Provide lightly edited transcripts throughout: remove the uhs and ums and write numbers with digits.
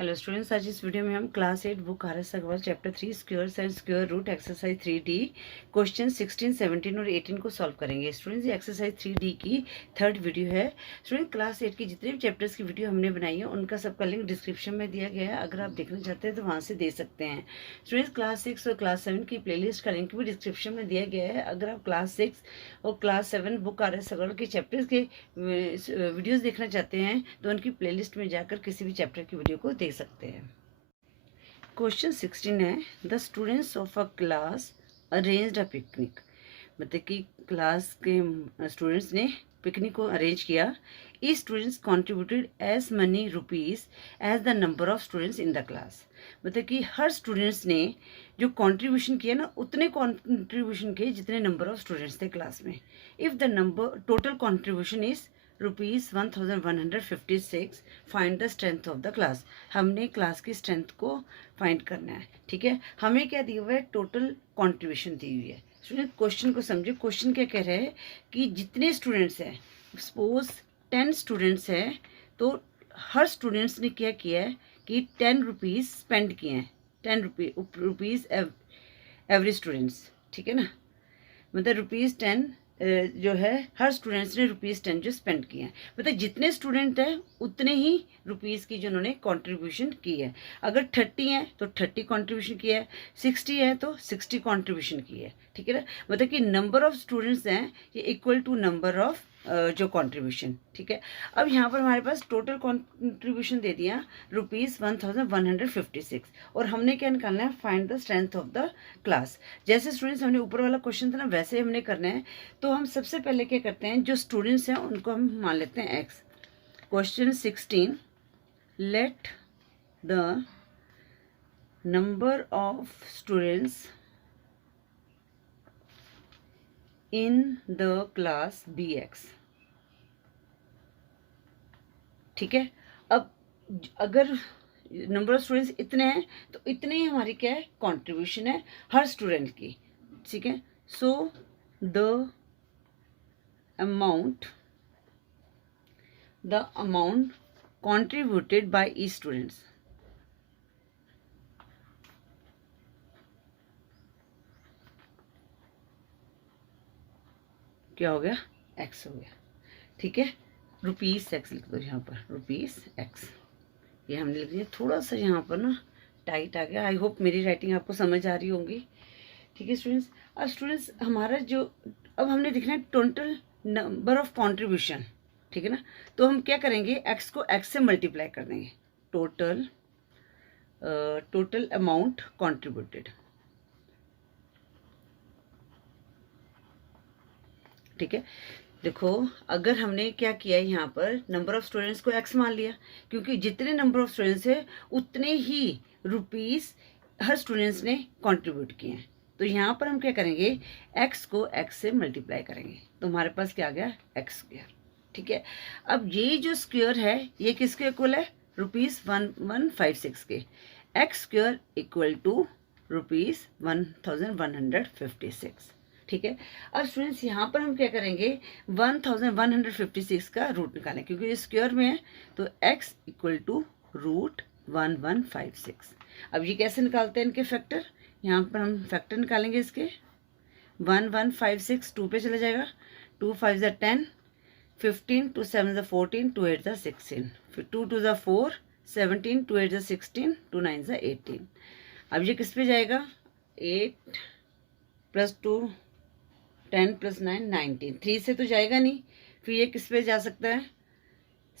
Hello students, आज इस video में हम class 8 book R S. Agarwal chapter 3 squares and square root exercise 3D question 16, 17 और 18 को सॉल्व करेंगे। स्टूडेंट्स, ये एक्सरसाइज 3D की थर्ड वीडियो है। स्टूडेंट, क्लास 8 की जितने भी चैप्टर्स की वीडियो हमने बनाई है उनका सबका लिंक डिस्क्रिप्शन में दिया गया है। अगर आप देखना चाहते हैं तो वहाँ से दे सकते हैं। स्टूडेंट्स, क्लास 6 और क्लास 7 की प्लेलिस्ट का लिंक भी डिस्क्रिप्शन में दिया गया है। अगर आप क्लास 6 और क्लास 7 बुक आर.एस. अग्रवाल के चैप्टर्स के वीडियोज़ देखना चाहते हैं तो उनकी प्लेलिस्ट में जाकर किसी भी चैप्टर की वीडियो को देख सकते हैं। क्वेश्चन 16 है, the students of a class arranged a picnic. मतलब कि क्लास के स्टूडेंट्स ने पिकनिक को अरेंज किया। ई students contributed as money rupees as the number of students in the class. मतलब कि हर स्टूडेंट्स ने जो कंट्रीब्यूशन किया ना उतने कंट्रीब्यूशन किए जितने नंबर ऑफ स्टूडेंट्स थे क्लास में। If the number total contribution is ₹1156, find the strength of the class. हमने क्लास की स्ट्रेंथ को फाइंड करना है। ठीक है, हमें क्या दिया हुआ है? टोटल कंट्रीब्यूशन दी हुई है। स्टूडेंट, क्वेश्चन को समझो। क्वेश्चन क्या कह रहे हैं कि जितने स्टूडेंट्स हैं, सपोज 10 स्टूडेंट्स हैं, तो हर स्टूडेंट्स ने क्या किया है कि 10 रुपीज़ स्पेंड किए हैं। 10 रुपीज़ एवरी स्टूडेंट्स। ठीक है ना, मतलब ₹10 जो है हर स्टूडेंट्स ने ₹10 जो स्पेंड किए हैं। मतलब जितने स्टूडेंट हैं उतने ही रुपीज़ की जो उन्होंने कंट्रीब्यूशन की है। अगर 30 है तो 30 कंट्रीब्यूशन किया है, 60 है तो 60 कंट्रीब्यूशन की है। ठीक है ना, मतलब कि नंबर ऑफ स्टूडेंट्स हैं ये इक्वल टू नंबर ऑफ जो कंट्रीब्यूशन। ठीक है, अब यहाँ पर हमारे पास टोटल कंट्रीब्यूशन दे दिया ₹1156 और हमने क्या निकालना है? Find the strength of the class. जैसे स्टूडेंट्स हमने ऊपर वाला क्वेश्चन था ना वैसे ही हमने करना है। तो हम सबसे पहले क्या करते हैं, जो स्टूडेंट्स हैं उनको हम मान लेते हैं x. Question 16, let the number of students in the class be x. ठीक है, अब अगर नंबर ऑफ स्टूडेंट्स इतने हैं तो इतने ही हमारी क्या है? कंट्रीब्यूशन है हर स्टूडेंट की। ठीक है, so the amount contributed by each students। क्या हो गया? एक्स हो गया। ठीक है, ₹x लिख दो यहाँ पर, ₹x। ये हमने लिख दिया। थोड़ा सा यहाँ पर ना टाइट आ गया। आई होप मेरी राइटिंग आपको समझ आ रही होंगी। ठीक है स्टूडेंट्स, अब स्टूडेंट्स हमारा जो अब हमने देखना है टोटल नंबर ऑफ कंट्रीब्यूशन। ठीक है ना, तो हम क्या करेंगे? एक्स को एक्स से मल्टीप्लाई कर देंगे। Total amount contributed. ठीक है, देखो अगर हमने क्या किया यहाँ पर नंबर ऑफ स्टूडेंट्स को एक्स मान लिया, क्योंकि जितने नंबर ऑफ स्टूडेंट्स है उतने ही रुपीस हर स्टूडेंट्स ने कंट्रीब्यूट किए हैं। तो यहाँ पर हम क्या करेंगे? एक्स को एक्स से मल्टीप्लाई करेंगे तो हमारे पास क्या आ गया? X square. ठीक है, अब ये जो स्क्वायर है ये किसके इक्वल है? ₹1156 के। X square equal to ₹1156। ठीक है, अब स्टूडेंट्स यहाँ पर हम क्या करेंगे? 1156 का रूट निकालें, क्योंकि ये स्क्वायर में है तो x इक्वल टू √1156। अब ये कैसे निकालते हैं इनके फैक्टर? यहाँ पर हम फैक्टर निकालेंगे इसके। 1156 2 पे चला जाएगा, 2 5 10, 15 2 7 14, 2 8 16, फिर 2 2 4 17, 2 8 16, 2 9 18। अब ये किस पे जाएगा? 8 + 2 10 + 9 19, 3 से तो जाएगा नहीं। फिर ये किस पे जा सकता है?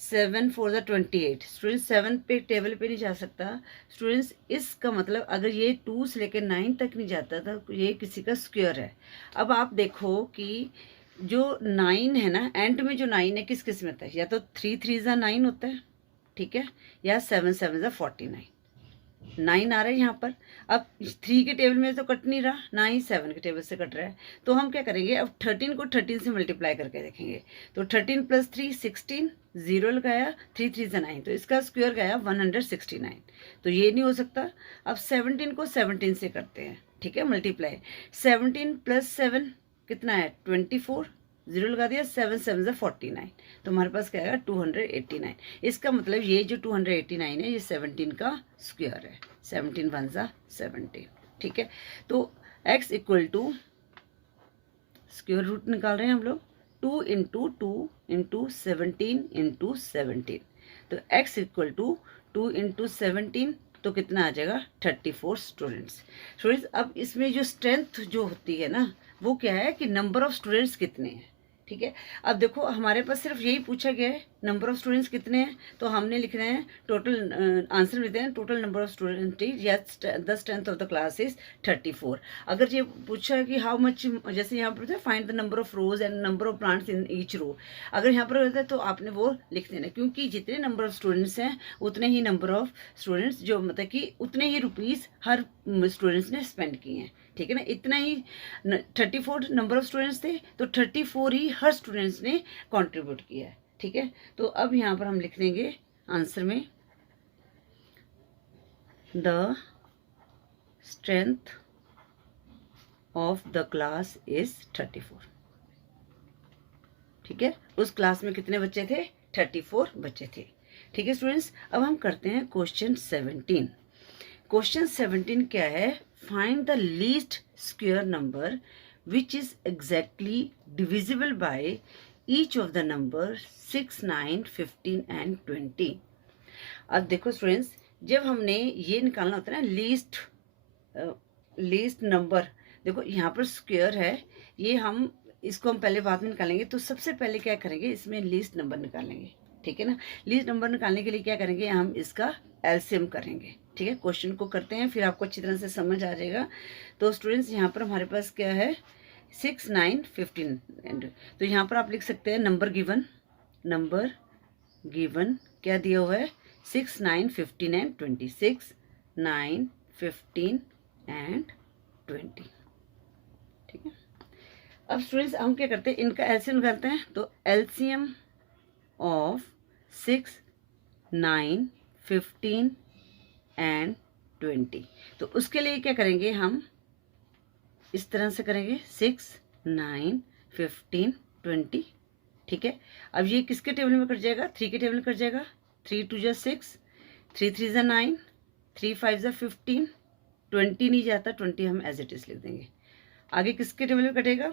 7 4 28। स्टूडेंट्स 7 पे टेबल पे नहीं जा सकता। स्टूडेंट्स इसका मतलब अगर ये 2 से लेकर 9 तक नहीं जाता था तो ये किसी का स्क्वायर है। अब आप देखो कि जो 9 है ना, एंड में जो 9 है किस किस में होता है? या तो 3 3 9 होता है, ठीक है, या 7 7 49। 9 आ रहा है यहाँ पर। अब 3 के टेबल में तो कट नहीं रहा, ना ही 7 के टेबल से कट रहा है। तो हम क्या करेंगे? अब 13 को 13 से मल्टीप्लाई करके देखेंगे। तो 13 + 3 16, 0 लगाया, 3 3 9, तो इसका स्क्वायर गया 169। तो ये नहीं हो सकता। अब 17 को 17 से करते हैं। ठीक है, मल्टीप्लाई। 17 + 7 कितना है? 24, जीरो लगा दिया, 7 7 ज़ा 49, तो हमारे पास क्या आएगा 289। इसका मतलब ये जो 289 है ये 17 का स्क्वायर है, 17 1 ज़ा 17, ठीक है। तो x equal to square root निकाल रहे हैं हम लोग, 2 इंटू 2 इंटू 17 इंटू 17, तो x इक्वल टू 2 इंटू 17, तो कितना आ जाएगा 34 स्टूडेंट्स। अब इसमें जो स्ट्रेंथ जो होती है ना वो क्या है कि नंबर ऑफ स्टूडेंट्स कितने हैं, ठीक है। अब देखो हमारे पास सिर्फ यही पूछा गया है नंबर ऑफ स्टूडेंट्स कितने हैं, तो हमने लिख रहे हैं टोटल, आंसर लिखते हैं टोटल नंबर ऑफ स्टूडेंट या the strength of the class is 34। अगर ये पूछा कि हाउ मच, जैसे यहाँ पर find the number of rows and number of plants in each row, अगर यहाँ पर होता है तो आपने वो लिख देना, क्योंकि जितने नंबर ऑफ स्टूडेंट्स हैं उतने ही नंबर ऑफ स्टूडेंट्स जो मतलब कि उतने ही रुपीज़ हर स्टूडेंट्स ने स्पेंड किए हैं, ठीक है ना। इतना ही 34 नंबर ऑफ स्टूडेंट्स थे तो 34 ही हर स्टूडेंट्स ने कंट्रीब्यूट किया है, ठीक है। तो अब यहाँ पर हम लिख देंगे आंसर में the strength of the class is 34, ठीक है। उस क्लास में कितने बच्चे थे, 34 बच्चे थे, ठीक है स्टूडेंट्स। अब हम करते हैं क्वेश्चन 17। क्वेश्चन 17 क्या है, find the least square number which is exactly divisible by each of the number 6 9 15 and 20। अब देखो स्टूडेंट्स, जब हमने ये निकालना होता है ना लीस्ट नंबर, देखो यहाँ पर स्क्वायर है, ये हम इसको हम पहले बाद में निकालेंगे, तो सबसे पहले क्या करेंगे इसमें लीस्ट नंबर निकालेंगे, ठीक है ना। लीस्ट नंबर निकालने के लिए क्या करेंगे, हम इसका एलसीएम करेंगे, ठीक है। क्वेश्चन को करते हैं फिर आपको अच्छी तरह से समझ आ जाएगा। तो स्टूडेंट्स यहाँ पर हमारे पास क्या है 6 9 15, तो यहाँ पर आप लिख सकते हैं नंबर गिवन क्या दिया हुआ है 6 9 15 एंड 20, 6 9 15 एंड 20, ठीक है। अब स्टूडेंट्स हम क्या करते हैं इनका एलसीएम निकालते हैं, तो एलसीएम ऑफ 6 9 15 एंड 20, तो उसके लिए क्या करेंगे हम इस तरह से करेंगे 6 9 15 20, ठीक है। अब ये किसके टेबल में कट जाएगा, 3 के टेबल में कट जाएगा, 3 2 जा 6, 3 3 जा 9, 3 5 जा 15, 20 नहीं जाता, 20 हम एज इट इज लिख देंगे। आगे किसके टेबल में कटेगा,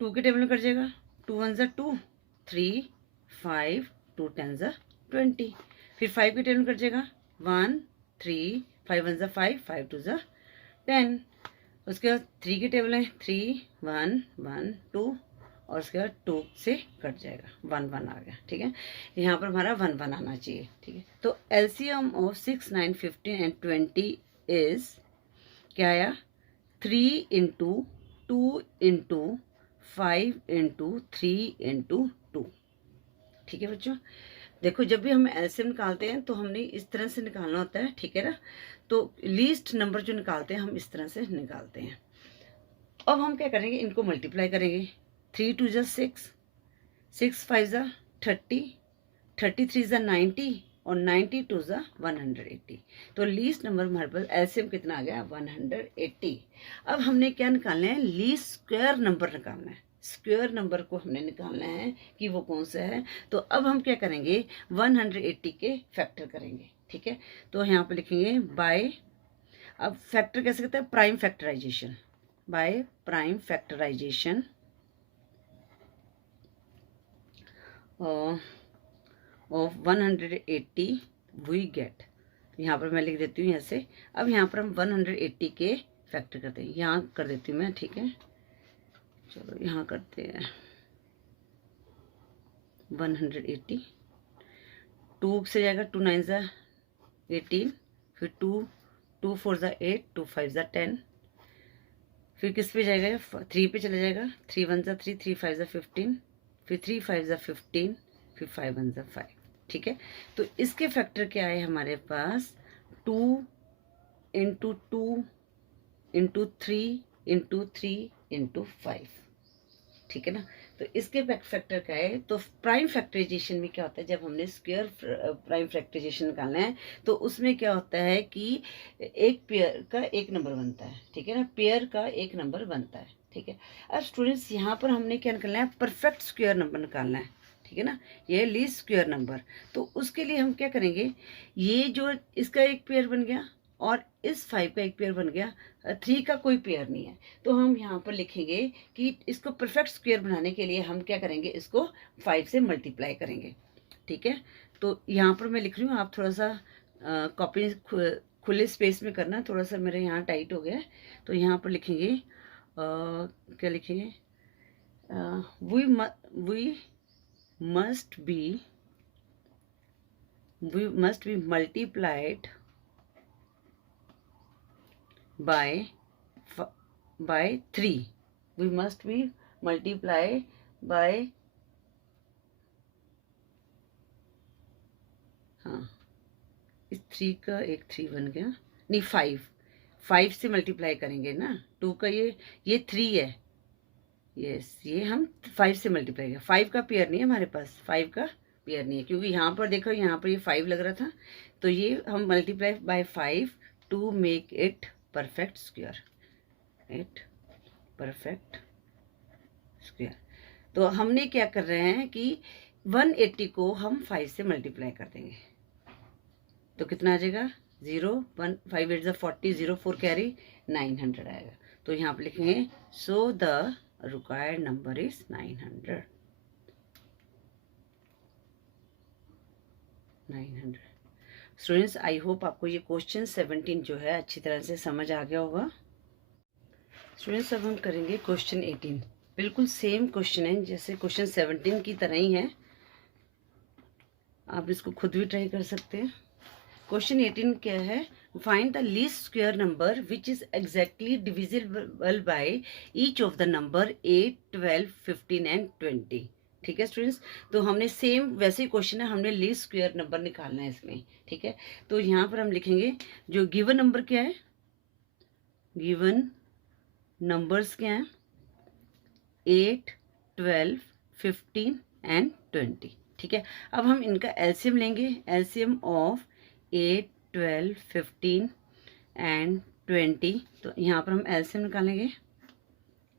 2 के टेबल में कट जाएगा, 2 1 जा 2, 3 5 2 10 जा 20, फिर 5 के टेबल में कट जाएगा 1 3 5 1 जा 5, 5 2 जा 10, उसके बाद 3 के टेबल है 3 1 1 2, और उसके बाद 2 से कट जाएगा 1 1 आ गया, ठीक है। यहाँ पर हमारा 1 1 आना चाहिए, ठीक है। तो एलसीएम ऑफ 6 9 15 एंड 20 इज क्या आया 3 इंटू 2 इंटू 5 इंटू 3 इंटू 2, ठीक है बच्चों। देखो जब भी हम एलसीएम निकालते हैं तो हमने इस तरह से निकालना होता है, ठीक है ना। तो लीस्ट नंबर जो निकालते हैं हम इस तरह से निकालते हैं। अब हम क्या करेंगे इनको मल्टीप्लाई करेंगे, 3 2 जा 6, 6 5 जा 30, 33 जा 90 और 92 जा 180, तो लीस्ट नंबर हमारे पास एलसीएम कितना आ गया 180। अब हमने क्या निकालना है लीस्ट स्क्वायर नंबर निकालना है, स्क्वायर नंबर को हमने निकालना है कि वो कौन सा है। तो अब हम क्या करेंगे 180 के फैक्टर करेंगे, ठीक है। तो यहाँ पे लिखेंगे बाय, अब फैक्टर कैसे करते हैं prime factorisation, by prime factorisation of 180 we get, यहाँ पर मैं लिख देती हूँ ऐसे। अब यहाँ पर हम 180 के फैक्टर करते हैं, यहाँ कर देती हूँ मैं, ठीक है। चलो यहाँ करते हैं 180, 2 से जाएगा 2 9 जा 18, फिर 2 2 4 जा 8, 2 5 जा 10, फिर किस पे जाएगा 3 पे चला जाएगा, 3 1 जा 3, 3 5 जा 15, फिर 3 5 जा 15, फिर 5 1 जा 5, ठीक है। तो इसके फैक्टर क्या है हमारे पास 2 इंटू 2 इंटू 3 इंटू 3 इंटू 5, ठीक है ना। तो इसके फैक्टर क्या है, तो प्राइम फैक्टराइजेशन में क्या होता है जब हमने स्क्वायर प्राइम फैक्टराइजेशन निकालना है तो उसमें क्या होता है कि एक पेयर का एक नंबर बनता है, ठीक है ना, पेयर का एक नंबर बनता है, ठीक है। अब स्टूडेंट्स यहाँ पर हमने क्या निकालना है, परफेक्ट स्क्वायर नंबर निकालना है, ठीक है ना, ये लीस्ट स्क्वायर नंबर। तो उसके लिए हम क्या करेंगे, ये जो इसका एक पेयर बन गया और इस 5 का एक पेयर बन गया, 3 का कोई पेयर नहीं है, तो हम यहाँ पर लिखेंगे कि इसको परफेक्ट स्क्वायर बनाने के लिए हम क्या करेंगे, इसको 5 से मल्टीप्लाई करेंगे, ठीक है। तो यहाँ पर मैं लिख रही हूँ, आप थोड़ा सा कॉपी खुले स्पेस में करना, थोड़ा सा मेरे यहाँ टाइट हो गया है। तो यहाँ पर लिखेंगे क्या लिखेंगे, we must be multiplied by 3. We must be multiplied by, हाँ इस 3 का एक 3 बन गया, नहीं 5 से मल्टीप्लाई करेंगे ना, 2 का ये 3 है, यस ये हम 5 से मल्टीप्लाई किया। 5 का पेयर नहीं है हमारे पास, 5 का पेयर नहीं है, क्योंकि यहाँ पर देखो, यहाँ पर ये 5 लग रहा था, तो ये हम multiply by 5 to make it perfect square, तो हमने क्या कर रहे हैं कि 180 को हम 5 से मल्टीप्लाई कर देंगे, तो कितना आ जाएगा, 0 1 5 8 40, 0 4 कैरी 900 आएगा। तो यहाँ पर लिखेंगे so the required number is 900। Students, I hope आपको ये क्वेश्चन 17 जो है अच्छी तरह से समझ आ गया होगा। स्टूडेंट्स, अब हम करेंगे क्वेश्चन 18। बिल्कुल सेम क्वेश्चन है जैसे क्वेश्चन 17 की तरह ही है, आप इसको खुद भी ट्राई कर सकते हैं। क्वेश्चन 18 क्या है, find the least square number which is exactly divisible by each of the number 8 12 15 and 20। ठीक है स्टूडेंट्स, तो हमने सेम वैसे ही क्वेश्चन है, हमने लीस्ट स्क्वायर नंबर निकालना है इसमें, ठीक है। तो यहाँ पर हम लिखेंगे जो गिवन नंबर क्या है, गिवन नंबर्स क्या हैं, 8 12 15 एंड 20, ठीक है। अब हम इनका एलसीएम लेंगे, एलसीएम ऑफ 8 12 15 एंड 20। तो यहाँ पर हम एलसीएम निकालेंगे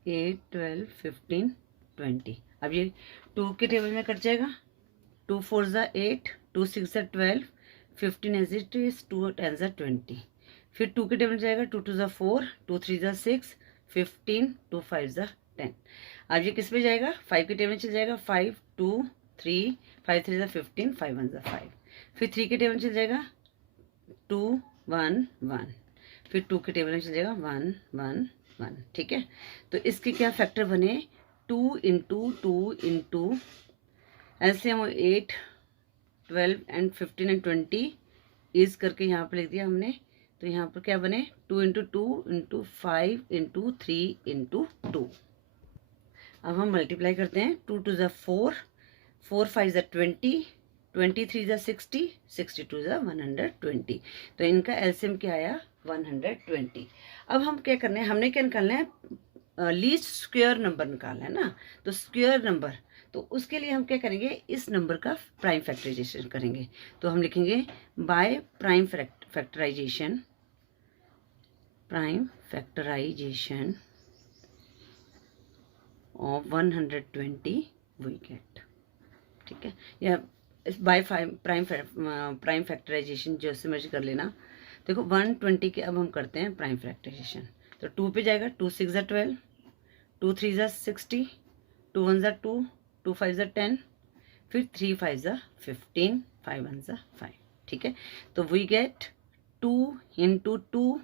8 12 15 20। अब ये 2 के टेबल में कट जाएगा, 2 4 ज़ा 8, 2 6 ज़ा 12, 15 एज इट इज, 2 10 ज़ा 20। फिर 2 के टेबल में जाएगा, 2 2 ज़ा 4, 2 3 ज़ा 6, 15, 2 5 ज़ा 10। अब ये किस पे जाएगा, 5 के टेबल में चल जाएगा, 5 2 3, 5 3 ज़ा 15, 5 1 ज़ा 5। फिर 3 के टेबल में चल जाएगा 2 1 1, फिर 2 के टेबल में चल जाएगा 1 1 1, ठीक है। तो इसके क्या फैक्टर बने, 2 into 2 into LCM 8 12 and 15 and 20 is करके यहाँ पर लिख दिया हमने। तो यहाँ पर क्या बने, 2 इंटू 2 इंटू 5 इंटू 3 इंटू 2। अब हम मल्टीप्लाई करते हैं, 2 2 ज़ा 4, 4 5 ज़ा 20, 23 ज़ा 60, 62 ज़ा 120। तो इनका एलसीएम क्या आया, 120। अब हम क्या करना है, हमने क्या निकालना है, लीस्ट स्क्वायर नंबर निकालना है ना। तो स्क्वायर नंबर, तो उसके लिए हम क्या करेंगे, इस नंबर का प्राइम फैक्टराइजेशन करेंगे। तो हम लिखेंगे by prime factorisation, prime factorisation of 120 we get, ठीक है। या बाय प्राइम फैक्टराइजेशन जैसे मर्जी कर लेना। देखो 120 के अब हम करते हैं प्राइम फैक्टराइजेशन। तो 2 पे जाएगा, 2 6 ज़ा 12, 2 3 ज़ा 60, 2 1 ज़ा 2, 2 5 ज़ा 10, फिर 3 5 ज़ा 15, 5 1 ज़ा 5, ठीक है। तो we get 2 into 2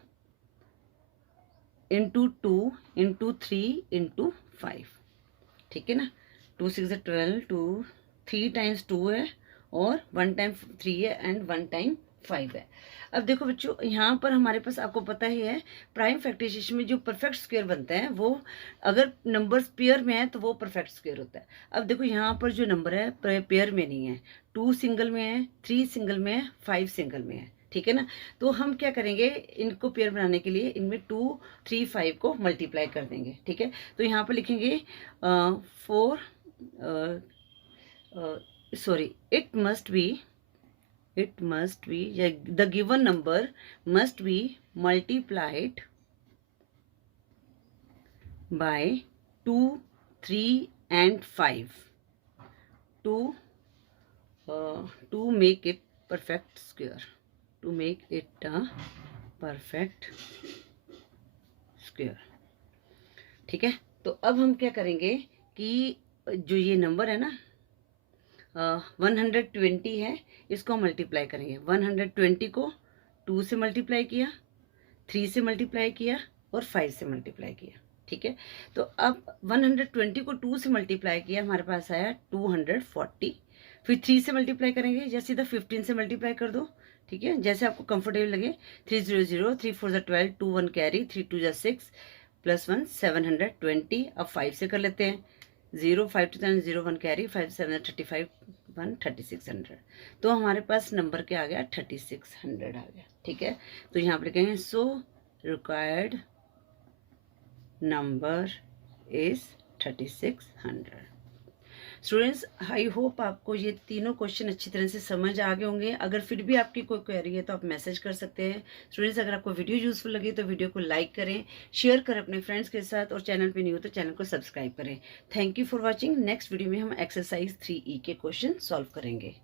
into 2 into 3 into 5, ठीक है ना। 2 6 ज़ा 12, 2 3 टाइम्स 2 है और 1 टाइम 3 है एंड 1 टाइम 5 है। अब देखो बच्चों, यहाँ पर हमारे पास आपको पता ही है, प्राइम फैक्टराइजेशन में जो परफेक्ट स्क्वायर बनते हैं वो अगर नंबर्स पेयर में है तो वो परफेक्ट स्क्वायर होता है। अब देखो यहाँ पर जो नंबर है पेयर में नहीं है, 2 सिंगल में है, 3 सिंगल में है, 5 सिंगल में है, ठीक है ना। तो हम क्या करेंगे, इनको पेयर बनाने के लिए इनमें 2 3 5 को मल्टीप्लाई कर देंगे, ठीक है। तो यहाँ पर लिखेंगे 4 sorry, it must be the given number must be multiplied by 2, 3 and 5 to make it perfect square. To make it a perfect square. ठीक है, तो अब हम क्या करेंगे कि जो ये नंबर है ना 120 है, इसको हम मल्टीप्लाई करेंगे। 120 को 2 से मल्टीप्लाई किया, 3 से मल्टीप्लाई किया और 5 से मल्टीप्लाई किया। ठीक है, तो अब 120 को 2 से मल्टीप्लाई किया, हमारे पास आया 240। फिर 3 से मल्टीप्लाई करेंगे, या सीधा 15 से मल्टीप्लाई कर दो। ठीक है, जैसे आपको कंफर्टेबल लगे। 300, 3 4 12, 2 1 कैरी, 3 2 6 प्लस 1 720। अब 5 से कर लेते हैं। 0 5 2 0 1 कैरी, 5 7 35 1 3600। तो हमारे पास नंबर क्या आ गया, 3600 आ गया। ठीक है, तो यहाँ पर लिखेंगे so required number is 3600। Students, I hope आपको ये तीनों क्वेश्चन अच्छी तरह से समझ आ गए होंगे। अगर फिर भी आपकी कोई क्वेरी है तो आप मैसेज कर सकते हैं। स्टूडेंट्स, अगर आपको वीडियो यूजफुल लगी तो वीडियो को लाइक करें, शेयर करें अपने फ्रेंड्स के साथ, और चैनल पे नहीं हो तो चैनल को सब्सक्राइब करें। Thank you for watching. Next video में हम एक्सरसाइज 3E के क्वेश्चन सॉल्व करेंगे।